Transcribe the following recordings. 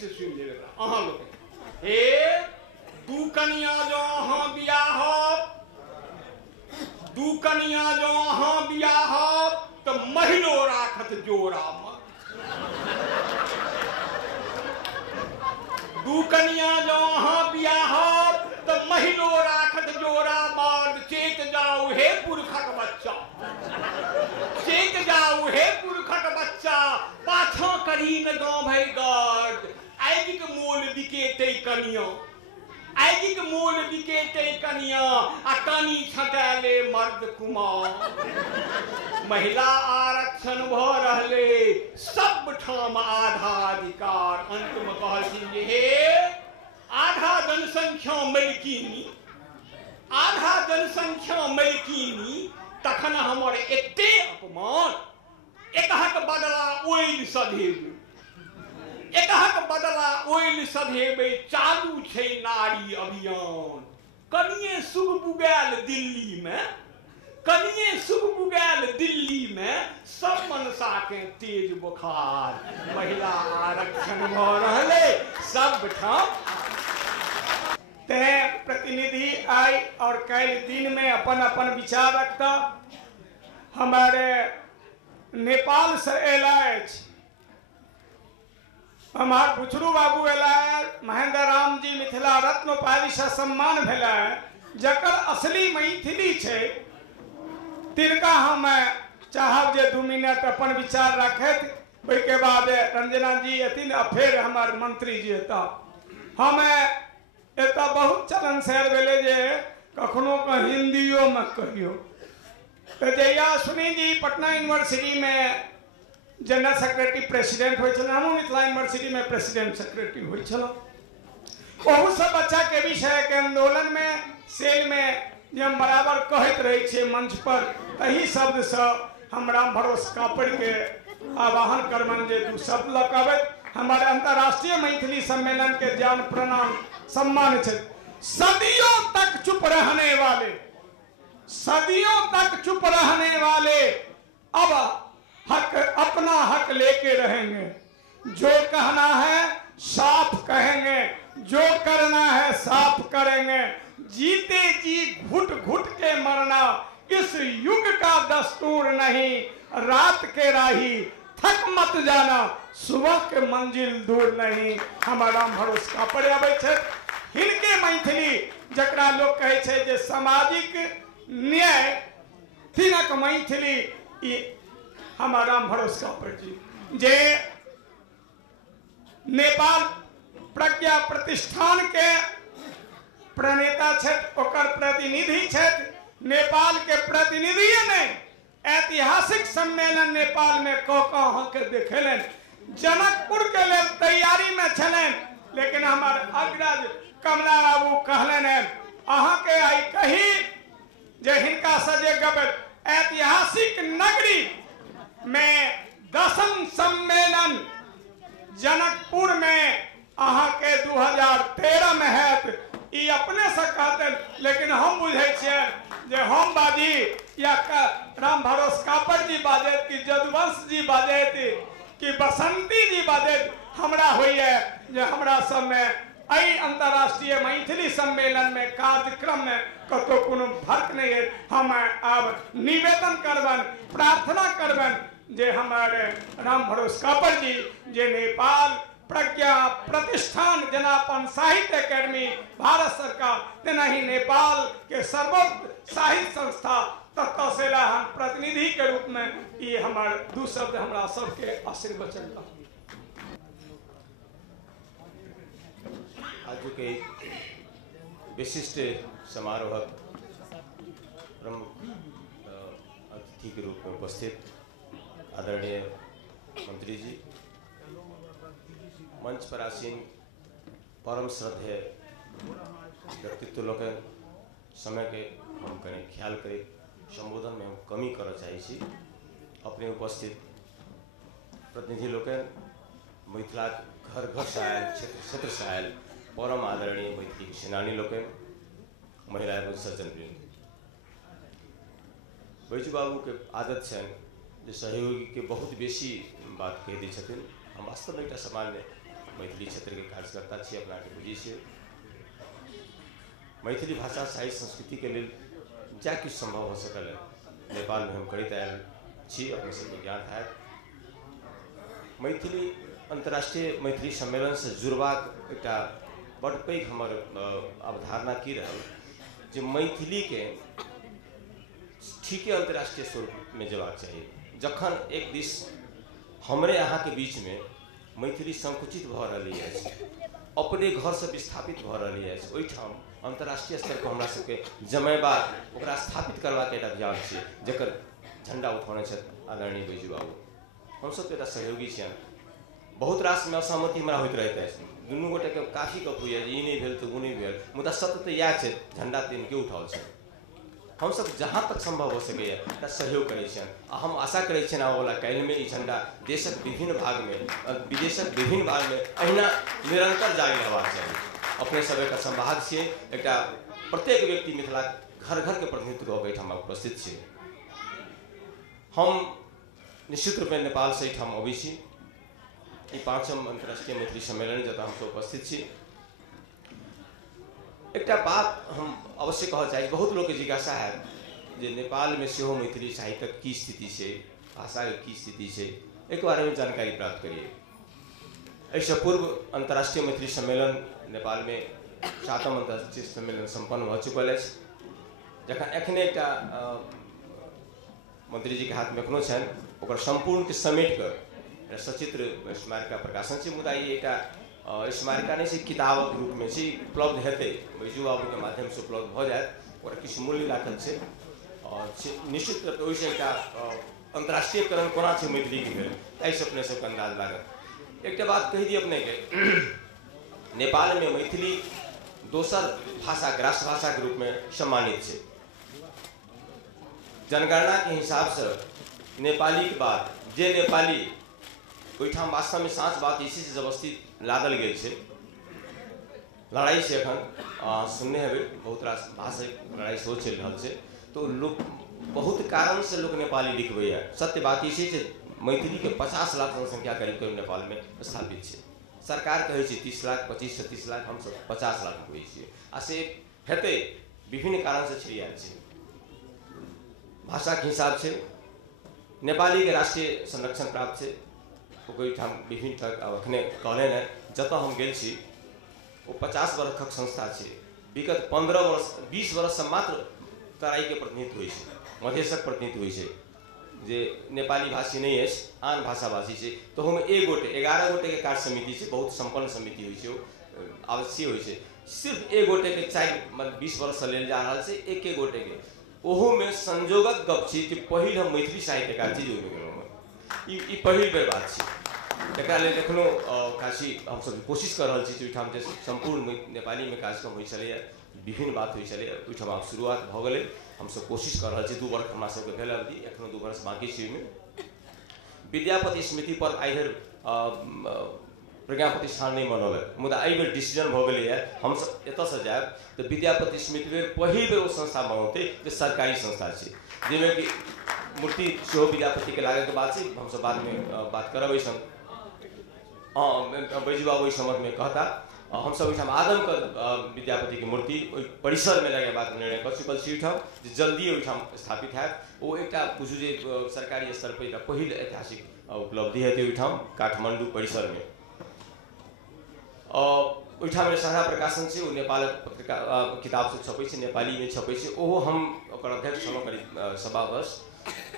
से सुन ले अहाँ लोग हे दू कनिया जो अहाँ बियाह दू कनिया जो अहाँ बियाह तो महिलो राखत जोड़ा मत दू कनिया जो अहाँ बियाह तो महिलो राखत जोड़ा मर्द चेत जाऊ हे पुरखक बच्चा चेत जाऊ हे पुरखक बच्चा पाछा करी न गाँव भर गर्द आइगिक मोल बिकेते कनिया आइगिक मोल बिकेते कनिया आ कनी छटाले मर्द कुमार महिला आरक्षण भ रहले सब ठाम आधा अधिकार अंत में कहलखिन जे हे आधा जनसंख्या मलकिनी आधा जनसंख्या मलकिनी तखन हमर एते अपमान एकहक बदला ओइल सधेबे एकहक बदला ओइल सधेबे चालू छै नारी अभियान कनिए सुख बुगाल दिल्ली में कनिए सुख बुगाल दिल्ली में सब मनसा के तेज बुखार महिला आरक्षण भ रहले सब ठाम ते प्रतिनिधि आई और कल दिन में अपन अपन विचार रखता हमारे नेपाल से एलाय हमार बुचरू बाबू एलाय महेंद्र राम जी मिथिला रत्न उपाधि से सम्मान भेला जकर असली मैथिली छे तिनका हम चाहब जे 2 मिनट अपन विचार रखत ओई के बाद रंजना जी अथिन फिर हमार मंत्री जी एता हम एता बहुत चलन शेर भेले जे कखनो का हिंदियो में कहियो तो जहिया सुनी जी पटना यूनिवर्सिटी में जनरल सेक्रेटरी प्रेसिडेंट हो हमू मिथिला यूनिवर्सिटी में प्रेसिडेंट सेक्रेटरी हो बहुत सब बच्चा के विषय के आंदोलन में सेल में जे हम बराबर कहते रहे छे मंच पर तही शब्द से हम राम भरोस कापड़ के आवाहन करमन जे दू शब्द लकबे हमारे अंतर्राष्ट्रीय मैथिली सम्मेलन के ज्ञान प्रणाम सम्मान छे सदियों तक चुप रहने वाले सदियों तक चुप रहने वाले अब हक अपना हक लेके रहेंगे जो कहना है साफ कहेंगे जो करना है साफ करेंगे जीते जी घुट घुट के मरना इस युग का दस्तूर नहीं रात के राही थक मत जाना सुबह के मंजिल दूर नहीं हमारा भरोस का पड़े आवे छे हिनके मैथिली जकरा लोग कहे छे जे सामाजिक न्याय तिनक मैथिली हमारा भरोस का पड़ जी जे नेपाल प्रज्ञा प्रतिष्ठान के प्रणेता छथि ओकर प्रतिनिधि छथि नेपाल के प्रतिनिधि नहीं ऐतिहासिक सम्मेलन नेपाल में कह के देखेलन जनकपुर के लिए तैयारी में छलन लेकिन हमारे अग्रज कमला बाबू कहलन अहाँ के आई कही जे हिनका सजे गब ऐतिहासिक नगरी में 10म सम्मेलन जनकपुर में अहाँ के 2013 में है ई अपने से कहते लेकिन हम बुझे छे जे हम बाजी या राम भरोस कापड़ जी बाजत कि जदुवंश जी बाजत कि बसंती जी बाजत हमरा होइए जे हमरा सब में आई अंतर्राष्ट्रीय मैथिली सम्मेलन में कार्यक्रम में कतो कोनो फर्क नहीं है हम अब निवेदन करबन प्रार्थना करबन जे हमारे राम भरोस कापड़ जी जे नेपाल प्रज्ञा प्रतिष्ठान जनापन साहित्य अकेडमी भारत सरकार तेना ही नेपाल के सर्वोच्च साहित्य संस्था तत्वसेला हम प्रतिनिधि के रूप में ये हमारे दू शब्द हमरा सबके आशीर्वचन का आज के विशिष्ट समारोह प्रमुख अतिथि के रूप में उपस्थित आदरणीय मंत्री जी मंच पर आसीन परम श्रद्धेय व्यक्तित्व लोग समय के हम कहीं ख्याल करें संबोधन में हम कमी कर चाहिए अपने उपस्थित प्रतिनिधि लोग मिथिला घर घर से आयल क्षेत्र से आयल परम आदरणीय मैथिली सेनानी लोग महिला एवं सज्जन वृंद बैजू बाबू के आदत है जो सहयोगी के बहुत बेसी बात कह दी छथिन हम वास्तव में एक सामान्य मैथिली क्षेत्र के कार्यकर्ता छी, अपना के बुझी छी। मैथिली भाषा साहित्य संस्कृति के लिए जा किछु संभव हो सकल नेपाल में हम करते आयल छी, अपने सबके ज्ञान है। मैथिली अंतर्राष्ट्रीय मैथिली सम्मेलन से जुड़बाक एक बड़ पैघ हमर अवधारणा की रहल जे मैथिली के ठीके अंतर्राष्ट्रीय स्वरूप में जबाक चाहिए। जखन एक दिस हमरे अहाँ के बीच में मैथिली संकुचित भ रही है, अपने घर से विस्थापित भ रही है, ओहिठाम अंतर्राष्ट्रीय स्तर पर हमरा सबके जमेबाक ओकरा स्थापित करबाक एक अभियान छै, जकर झंडा उठौने छथि आदरणीय बैजू बाबू। हम सब एक सहयोगी छियन। बहुत रास में असहमति हमरा होइत रहते हैं, दुनू गोटे के काफी गप होइए, ई नहीं भेल तो वो नहीं भेल, मुदा सत्य तो यह है झंडा तीन के उठाओल छै। हम सब जहाँ तक संभव हो सके सहयोग करै छियन। हम आशा करै छियन आबय वाला काल्हि में ई झंडा देशक विभिन्न भाग में, विदेशक विभिन्न भाग में अहिना निरंतर जारी रहबाक चाहिए। अपने सब एक संभाग छियै, एक प्रत्येक व्यक्ति मिथिला घर घर के प्रतिनिधित्व कऽ के उपस्थित छियै। हम निश्चित रूप में नेपाल से अबै छी। ई 5म अंतर्राष्ट्रीय मैथिली सम्मेलन जतऽ हम सब उपस्थित छी। एक बात हम अवश्य कह चाहे, बहुत लोग के जिज्ञासा है जे नेपाल में सेहो मैथिली साहित्य की स्थिति है, भाषा की स्थिति है, एक बारे में जानकारी प्राप्त करिए। ऐसे पूर्व अंतर्राष्ट्रीय मैथिली सम्मेलन नेपाल में 7म अंतर्राष्ट्रीय सम्मेलन संपन्न हो चुकल है। जखन एखने एक मंत्री जी के हाथ में एखनो छन, ओकर संपूर्ण के समेट कर सचित्र स्मारिका प्रकाशन से, मुदा ये एक स्मारिका नहीं से किताब के रूप में उपलब्ध हेतै, बैजू बाबू के माध्यम से उपलब्ध हो जाए और किछु मूल्य राखल छै। और निश्चित रूप से एक अंतर्राष्ट्रीयकरण कोना छै मैथिली के भेल, एहिसँ अपने सबके अंदाज लागत। एक बात कहि दी अपने के, नेपाल में मैथिली दोसर भाषा के राष्ट्रभाषा के रूप में सम्मानित है। जनगणना के हिसाब से नेपाली के बाद जे नेपाली ओहिठाम वास्तव में साँच बात इसी से जबरदस्ती लादल गेल छै। लड़ाई से एखन सुनने हेबै, बहुत रास भाषिक लड़ाई सेहो चलि रहल छै, तो लोग बहुत कारण से लोग नेपाली लिखबै है। सत्य बात ई छै जे मैथिली के 50 लाख जनसंख्या करीब करीब नेपाल में स्थापित छै। सरकार कहै छै 30 लाख, 25-36 लाख, हम सब 50 लाख कहै छियै। आ से हेतै विभिन्न कारण से छिड़ियाल छै। भाषा के हिसाब से नेपाली के राष्ट्रीय संरक्षण प्राप्त है। ओहिठाम विभिन्न तक अखने कहले ने जतऽ हम गेल छी वो 50 वर्षक संस्था है। विगत 15 वर्ष 20 वर्ष से मात्र तराई के प्रतिनिधित्व होइ छै, मधेशक प्रतिनिधित्व होइ छै, जे नेपाली भाषी नहीं है, आन भाषा भाषी है। तो हम 11 गोटे के कार्य समिति से, बहुत संपन्न समिति होइ छै, आवश्यक होइ छै। सिर्फ 1 गोटे के 20 वर्ष से लेल जा रहा है, 1 गोटे के ओहो में संजोगक गप छी कि पहिल हम मैथिली साहित्यकार छी जोड़ने गेलहुँ। ई पहिल बेर बात छी। एकरा लेल एखनो काशी हम सब कोशिश कर रहल छी जे ओहिठाम जे संपूर्ण नेपाली में कार्यक्रम होइ छलैए, विभिन्न बात होइ छलैए, ओहिठाम आब शुरुआत भऽ गेलै। हम सब कोशिश कर रहल छी। 2 वर्ष हमरा सबके भेल अवधि, एखनो 2 वर्ष बाकी छै। ओहिमे विद्यापति स्मृति पर आइ धरि प्रज्ञा प्रतिष्ठान नहीं मनौल, मुदा एहि बेर डिसीजन भऽ गेलै है। हम सब एतऽ से जायब तो विद्यापति स्मृति बेर पहिल बेर वो संस्था बनौते जे सरकारी संस्था छै, जिसमें कि मूर्ति सेहो विद्यापति के लागे के बाद से हम सब बाद में बात करब। ऐसा बैजू बाबू इस समझ में कहता हम सब ओहिठाम आदम कर विद्यापति की मूर्ति परिसर में लगे बात निर्णय कर चुकल छी। ओहिठाम जल्दी ओहिठाम स्थापित है। वो एक बुझू जे सरकारी स्तर पर पहिल ऐतिहासिक उपलब्धि है ओहिठाम काठमांडू परिसर में। ओहिठाम साझा प्रकाशन से नेपाल पत्रिका किताब से छपै छै, नेपाली में छपै छै। ओहो हम ओकर अध्यक्ष छलहुँ करीब 1.25 वर्ष।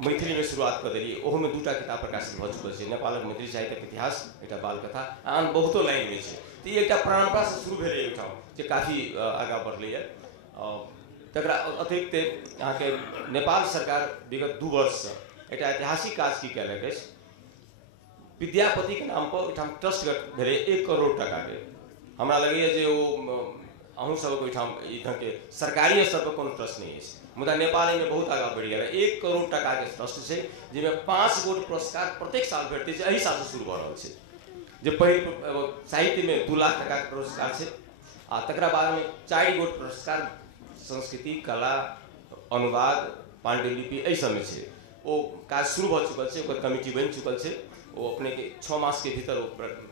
मैथिली में शुरुआत कर देलिए। ओहो में 2टा किताब प्रकाशित भ चुकल छै, नेपालक मैथिली साहित्यक इतिहास, एक बाल कथा, आन बहुतो लाइन में छै। तो ये एक परंपरा से शुरू भेलै ओहिठाम जे काफी आगाँ बढ़लै। तकरा अतिरिक्त यहाँ के नेपाल सरकार विगत 2 वर्ष से एक ऐतिहासिक काज की कयलक अछि। विद्यापति के नाम पर ओहिठाम ट्रस्ट भेलै 1 करोड़ टका के। हमरा लगैए जे वो अहूँ सबके ओहिठाम ढंग के सरकारी स्तर पर कोनो ट्रस्ट नहीं है, मुदा नेपाल में बहुत आगाँ बढ़ि गेल। 1 करोड़ टका के ट्रस्ट है, जिसमें 5 गोट पुरस्कार प्रत्येक साल भेटते छै। एहि साल से शुरू भ रहल छै। जे पहिल साहित्य में 2 लाख टका के पुरस्कार है, आ तकरा बाद में 4 गोट पुरस्कार संस्कृति, कला, अनुवाद, पांडुलिपि एहि सब में छै। वो काज शुरू भ चुकल छै, ओकर कमिटी बनि चुकल छै, वो अपने के 6 मास के भीतर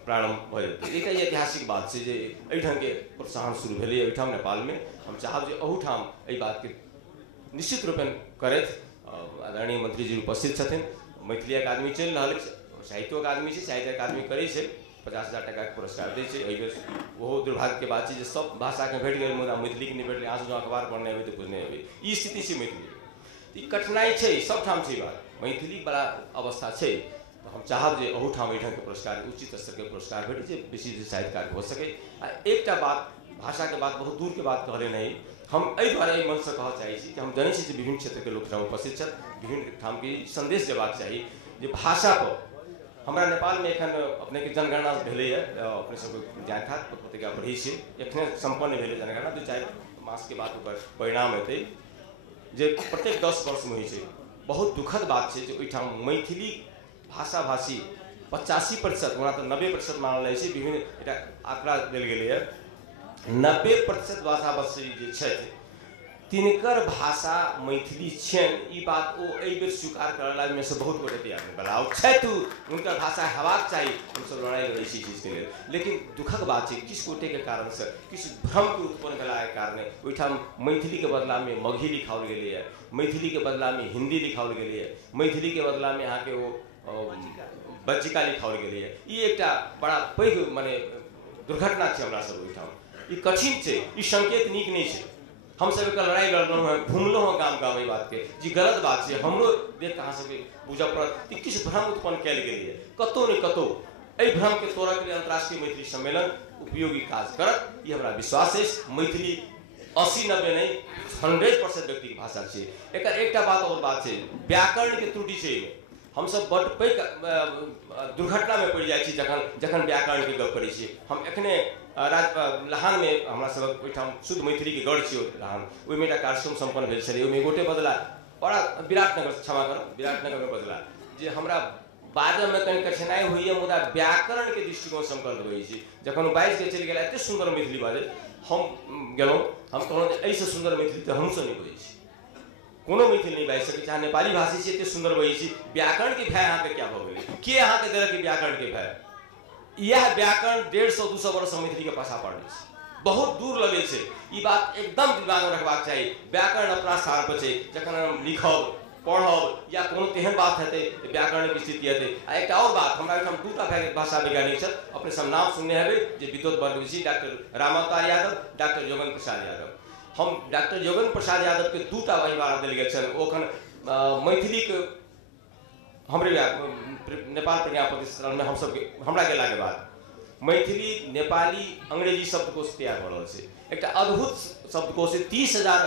प्रारंभ भ जेतै। एकटा ऐतिहासिक बात छै जे एहि ढंग के प्रोत्साहन शुरू भेलै एहिठाम नेपाल में। हम चाहब जे अहूठाम एहि बात के निश्चित रूपेण करैत आदरणीय मंत्री जी उपस्थित छथिन। मैथिली अकादमी चलि रहल छै, साहित्यो अकादमी छै, साहित्य अकादमी करै छै, 50,000 टका के पुरस्कार दै छै। एहि बेर ओहो दुर्भाग्य के बात छै जे सब भाषा के भेट गेल मुदा मैथिली के नहि भेटलै। अहाँ जो अखबार पढ़ने हेबै तऽ बुझने हेबै ई स्थिति छै मैथिली। ई कठिनाई छै, सब ठाम छै बात, मैथिली बड़ा अवस्था छै। तो हम चाहब जे अहूठाम एहि ढंग के पुरस्कार, उचित स्तर के पुरस्कार भेटै छै, बेसी साहित्यकार हो सके। आ एकटा बात, भाषा के बात बहुत दूर के बात कहले नहीं, हम एहि दुआरे एहि मंच से कहऽ चाहै छी कि हम जनै छी जे विभिन्न क्षेत्र के लोक ठाम उपस्थित छथि, विभिन्न ठाम के संदेश देबाक चाही जे भाषा पर हमरा नेपाल में एखन अपने के जनगणना भेलैए, अपने सबके जानकार पत्रिका पढ़ै छी, एखने संपन्न भेलै जनगणना, 2-4 मास के बाद ओकर परिणाम एतै जे प्रत्येक 10 वर्ष में होइ छै। बहुत दुखद बात छै जे ओहिठाम मैथिली भाषा भाषी 85%, ओना तऽ 90% मानल जाइ छै, विभिन्न एकटा आंकड़ा देल गेलैए, 90% भाषा भाषी जे छथि तिनकर भाषा मैथिली छनि। ई बात ओ एहि बेर स्वीकार करला में से बहुत गोटे तैयार नहि भेला। छथि हुनकर भाषा हेबाक चाही, हमसब लड़ाई लड़ै छी चीज के लेल, लेकिन दुखक बात छै किछु गोटे के कारण से किछु भ्रम के उत्पन्न भेला के कारणे ओहिठाम मैथिली के बदला में मगही लिखाओल गेलैए, मैथिली के बदला में हिंदी लिखाओल गेलैए, मैथिली के बदला में अहाँके ओ बज्जिका लिखाओल गेलैए। ई एकटा बड़ा पैघ माने दुर्घटना छै हमरा सब ओहिठाम। ई कठिन छै, ई संकेत नीक नहीं छै। हम सब एक लड़ाई लड़लहुँ हैं, घूमलहुँ हैं गाम गाम, बात के जी गलत बात छै, हमरो देख कहाँ सबके बुझऽ पड़त कि किछु भ्रम उत्पन्न कयल गेलैए कतौ ने कतौ। एहि भ्रम के तोड़ऽ के लिए अंतर्राष्ट्रीय मैथिली सम्मेलन उपयोगी काज करत, ई हमरा विश्वास अछि। मैथिली 80-90 नहीं 100% व्यक्ति की भाषा छै। एकर एकटा बात और बात छै, व्याकरण के त्रुटि छै। हम सब बड़ पैघ दुर्घटना में पड़ जाइ छी जखन व्याकरण के गप करै छी। हम एखने लहान में हमरा सबक ओहिठाम शुद्ध मैथिली के गढ़ छियै लहान, ओहिमे एकटा कार्यक्रम सम्पन्न भेल छलै। ओहिमे गोटे बदला बड़ा विराटनगर, क्षमा करब, विराटनगर में बदला जे हमरा बाजऽ में कनि कठिनाई होइए, मुदा व्याकरण के दृष्टिकोण से हम कर देबै छी। जखन ओ बाजि के चलि गेला एते सुंदर मैथिली बाजै, हम गेलहुँ, हम कहलहुँ जे एहिसँ सुंदर मैथिली तऽ हमसब नहीं बजै छी, कोनो मैथिली नहीं बाजि सकै छी। अहाँ नेपाली भाषी छी, एते सुंदर बजै छी, व्याकरण के भय अहाँके क्या भऽ गेलै? के अहाँके देलक व्याकरण के भय? यह व्याकरण 150-200 वर्ष हम मैथिली के पाछा पड़ल छी, बहुत दूर लगे छै। ई बात एकदम दिमाग में रखबाक चाही। व्याकरण अपना स्थान पर छै, जखन हम लिखब पढ़ब या कोनो तेहन बात हेतै तऽ व्याकरण के स्थिति हेतै। आ एकटा और बात, हमरा एहिठाम 2टा भाषा वैज्ञानिक छथि, अपने सब नाम सुनने हेबै जे विद्वत वर्ग में छी, डॉक्टर रामावतार यादव, डॉक्टर योगेंद्र प्रसाद यादव। हम डॉक्टर योगेंद्र प्रसाद यादव के 2टा वहीवार देल गेल छनि। ओ एखन मैथिली के हमरे नेपाल प्रज्ञा प्रतिष्ठान में हम सब हमरा गेला के बाद मैथिली, नेपाली, अंग्रेजी शब्दकोश तैयार भऽ रहल छै। एकटा अद्भुत शब्दकोश 30,000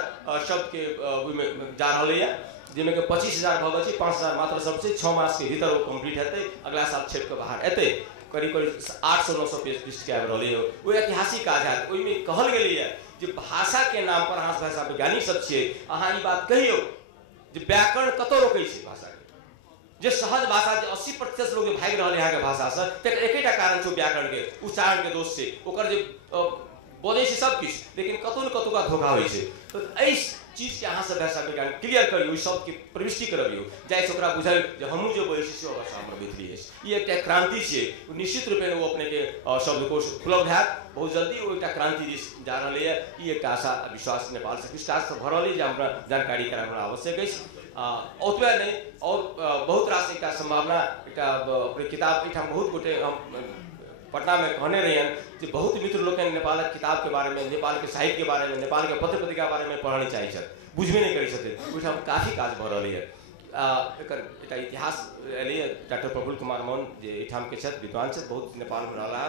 शब्द के ओहिमे जा रहलैए, जाहिमे के 25,000 भऽ गेल छै, 5,000 मात्र शब्द छै। 6 मास के भीतर वो कंप्लीट हेतै, अगला साल छेप के बाहर एतै। करीब 800-900 पेज पृष्ठ के आबि रहलैए। ओ ऐतिहासिक काज हैत। ओहिमे कहल गेलैए जे भाषा के नाम पर अहाँ भाषा वैज्ञानिक सब छियै, अहाँ ई बात कहियौ जे व्याकरण कतौ रोकै छै भाषा के। जे सहज भाषा जे 80% लोग भागि रहल यहाँ के भाषा से, तकर एकेटा कारण छै व्याकरण के, उच्चारण के दोष छै। ओकर जे बोलै छै सब किछु, लेकिन कतौ न कतौ का धोखा होइ छै। तो एहि चीज के अहाँ सब भाषा विज्ञान क्लियर करियौ, ओहि शब्द के प्रविष्टि करबियौ, जाहिसँ ओकरा बुझल जे हमहूँ जो बोलै छी सेहो भाषा हमर मैथिली अछि। ई एकटा क्रांति छियै। निश्चित रूपेण वो अपने के शब्दकोश उपलब्ध हैत बहुत जल्दी। वो एकटा क्रांति दिस जा रहलैए। ई एकटा आशा विश्वास नेपाल से किछु काज भऽ रहलै जे हमरा जानकारी कराबऽ हमरा आवश्यक अछि। ओतबे नहीं और बहुत रास एक संभावना, एक किताब एठाम बहुत गोटे हम पटना में कहने रहियन जे बहुत मित्र लोग नेपाल किताब के बारे में, नेपाल के साहित्य के बारे में, नेपाल के पत्र पत्रिका बारे में पढ़ने चाहे छथि, बुझबे नहीं करै छथिन। ओहिठाम काफी काज भऽ रहलै है। एकर एकटा इतिहास एलैए। डॉक्टर प्रफुल्ल कुमार मौन जे एठाम के छथि, विद्वान छथि, बहुत नेपाल में रहला,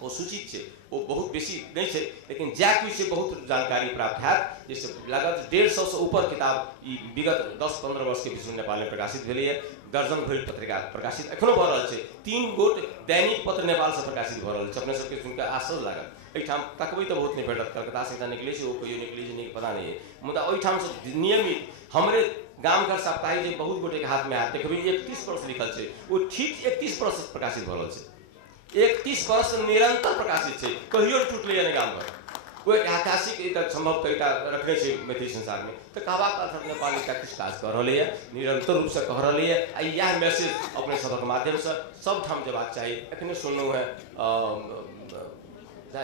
वो सूचित छै, वो बहुत बेसी नहीं छै, लेकिन जै कुछ से बहुत जानकारी प्राप्त हैत। जैसे लागत 150 से ऊपर किताब ई विगत 10-15 वर्ष के बीच नेपाल में प्रकाशित भेलैए। दर्जन भरि पत्रिका प्रकाशित एखनो भऽ रहल छै। 3 गोट दैनिक पत्र नेपाल से प्रकाशित भऽ रहल छै। अपने सबके सुनिके आश्चर्य लागत। एहिठाम तकबै तऽ बहुत नहीं भेटत, कलकत्ता से एकटा निकलै छै, ओ कहियो निकलै छै नहीं पता नहीं है, मुदा ओहिठाम से नियमित हमरे गाम घर साप्ताहिक जे बहुत गोटे के हाथ में आयत, देखबै 31 वर्ष लिखल छै, वो ठीक 31 वर्ष प्रकाशित भऽ रहल छै। 31 वर्ष निरंतर प्रकाशित छै, कहियो टूटलै नहीं गाम घर। वो ऐतिहासिक इटा संभव इटा रखने से मैथिली संसार में तो कहबाक अर्थ नेपाल इटा किछु काज कर रही है, निरंतर रूप से कह रही है। यह मैसेज अपने सबक माध्यम से सब ठाम जबाक चाहिए। एखने सुनलहुँ है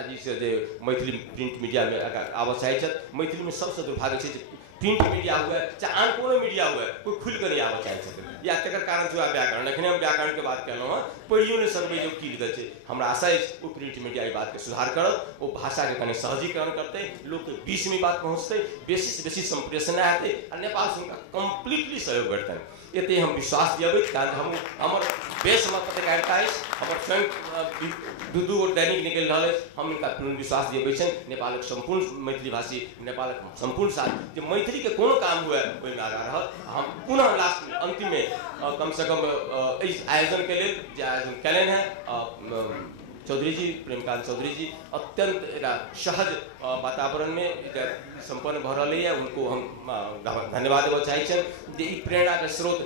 जी से जे मैथिली प्रिंट मीडिया में अगर आबऽ चाहै छथि, मैथिली में सबसे दुर्भाग्य छै जे प्रिंट मीडिया हुए चाहे आन कोनो मीडिया हुए कोई खुल कर नहीं आबऽ चाहै छथिन, या तकर कारण जो व्याकरण। एखने हम व्याकरण के बात केलहुँ हँ, पढ़ियो नहीं सकबै जो की लिखल छै। हमरा आशा है वो प्रिंट मीडिया ई बात के सुधार करत, वो भाषा के कनि सहजीकरण करते, लोग के बीच में बात पहुँचते, बेसी से बेसी संप्रेषण हेतै आ नेपाल से उनका कम्प्लीटली सहयोग भेटतनि। एते हम विश्वास दियबै, कारण हम हमर बेसमे पत्रकारिता अछि, हमर स्वयं दू गो दैनिक निकलि रहल अछि। हम इनका पूर्ण विश्वास दियबै छनि नेपालक संपूर्ण मैथिली भाषी, नेपालक संपूर्ण साथ जे मैथिली के कोनो काम हुए ओहिमे आगाँ रहत। हम पुनः लास्ट अंतिम में कम से कम इस आयोजन के लिए जो आयोजन कयलनि हैं चौधरी जी, प्रेमकांत चौधरी जी, अत्यंत सहज वातावरण में संपन्न भ रही है। उनको हम धन्यवाद देना चाहिए। प्रेरणा के स्रोत